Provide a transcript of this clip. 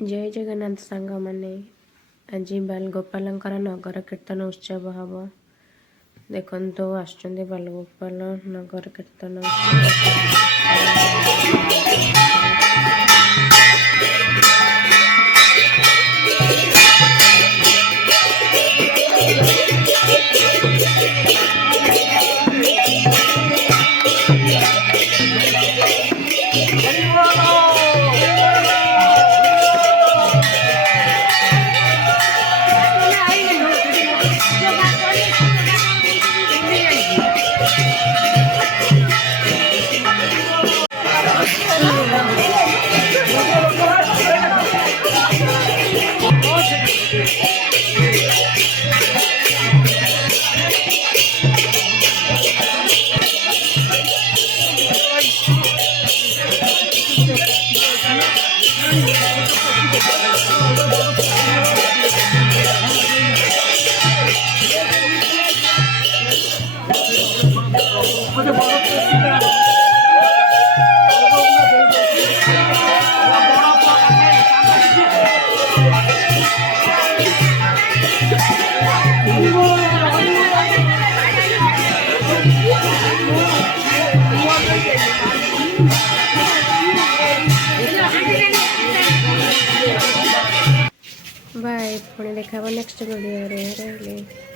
जय जगन्नाथ सांग मैंने आज बालगोपाल नगर कीर्तन उत्सव हम देखो आसुच्च बालगोपाल नगर कीर्तन बाय पुणी देखा नेक्स्ट वीडियो रे।